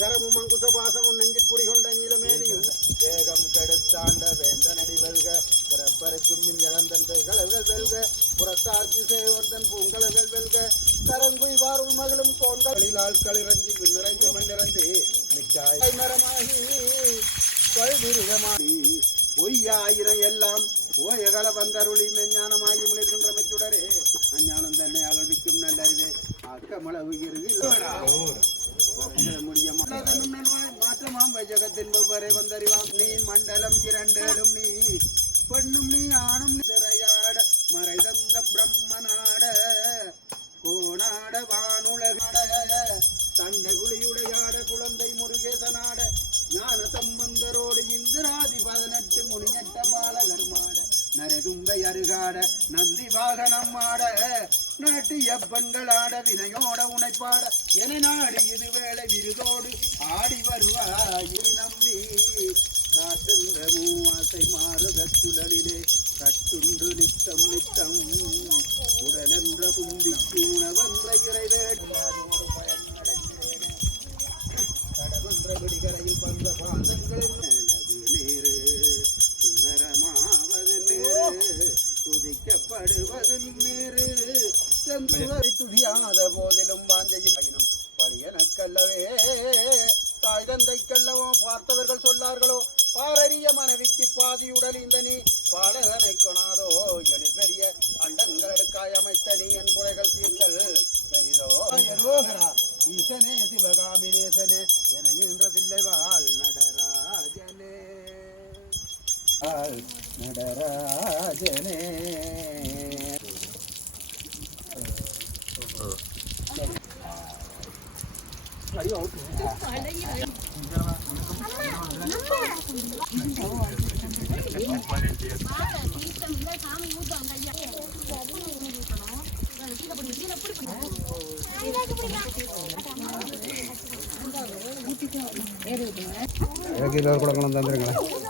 கரமும் அங்குச பாசமும் நெஞ்சில் குடிகொண்ட நீலமேனியும். வேகம் கெடுத்தாண்ட வேந்தனடி வெல்க பிறப்பருக்கும் மிஞ்சகந்தன் கைகளர்கள் வெல்க புறத்தார்க்கு சேவந்தன் பூங்கலர்கள் வெல்க கரங்குய்வாருள் மகளும் கோண்களில் ஆட்கள் இறஞ்சி விண்ணிறைந்து மண்ணிறந்து மிச்சாய் மரமாகி பல்விருகமாடி பொய்யாயிரம் எல்லாம் ஓயகல வந்தருளி மெஞ்ஞானமாகி முளிர்கின்ற மெச்சுடரே அஞ்ஞானம் தன்னை அகழ்விக்கும் நல்லறிவே அக்கமளவு முடியமா மாற்றமாம் வைஜகத்தின் வந்தறிவாம் நீ மண்டலம் இரண்டேடும் நீ பெண்ணும் நீ ஆணும் திரையாட மறைதந்த பிரம்மநாட கோணாட வானுலகாட தண்டை குழியுடையாட குழந்தை முருகேசனாட ஞான சம்பந்தரோடு இந்திராதி பதினெட்டு முனியட்ட பாலகர் நரதும்பை அருகாட நந்தி வாகனம் ஆட நாட்டிய பெண்களாட வினையோட உனைப்பாட. என நாடு இது வேளை விருதோடு ஆடி வருவாய் நம்பி. காட்டுன்ற மூவாசை மாறுத சுழலிலே கட்டுண்டு நித்தம் நித்தம். உடலென்ற குந்திக்கு உணவென்ற நடக்கிறேன் கடவென்ற விடிகரையில் வந்த பாதங்களில் எனது நேரு சுந்தரமாவது நேரு துதிக்கப்படுவது நேரு. துதியாத போதிலும் வாஞ்சையில் பழியனக்கல்லவே தாய் தந்தைக்கல்லவோ பார்த்தவர்கள் சொல்லார்களோ? பாரறிய மனைவிக்கு பாதியுடல் இந்த நீ. பாலகனை கொணாதோ? எழில் பெரிய அண்டங்களடுக்காய் அமைத்த நீ. என் குறைகள் தீர்த்தல் பெரிதோ? எல்லோகரா ஈசனே சிவகாமினேசனே என இன்றதில்லை வாழ் நடராஜனே. நடராஜனே. எனக்கு இது கூட கொண்டு வந்துருங்களேன்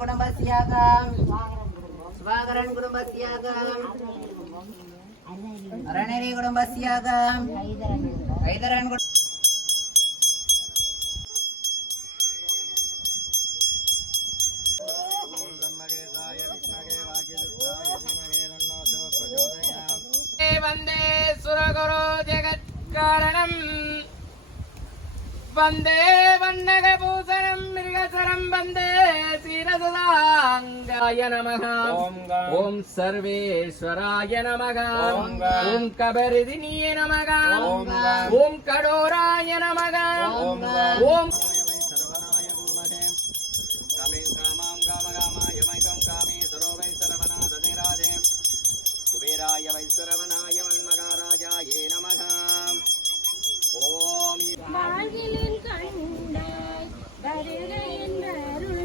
குடும்பஸ்யாக சுவாகரன் குடும்பஸ்யாக அரணேரி குடும்பஸ்யாக கைதரன் குடும்ப வந்தே சுரகுரு ஜெகத்காரணம். வந்தே வண்ணக சரம் வந்தே சிரசுதாங்காய நமக. ஓம் சர்வேஸ்வராய நமக. ஓம் கபரிதினியே நமக. ஓம் கடோராய நமக. ஓம் குபேராய வைஸ்வரவனாய மன்மகாராஜாயே நமக ஓம் கண் கண்டாய் வருக என்பருள்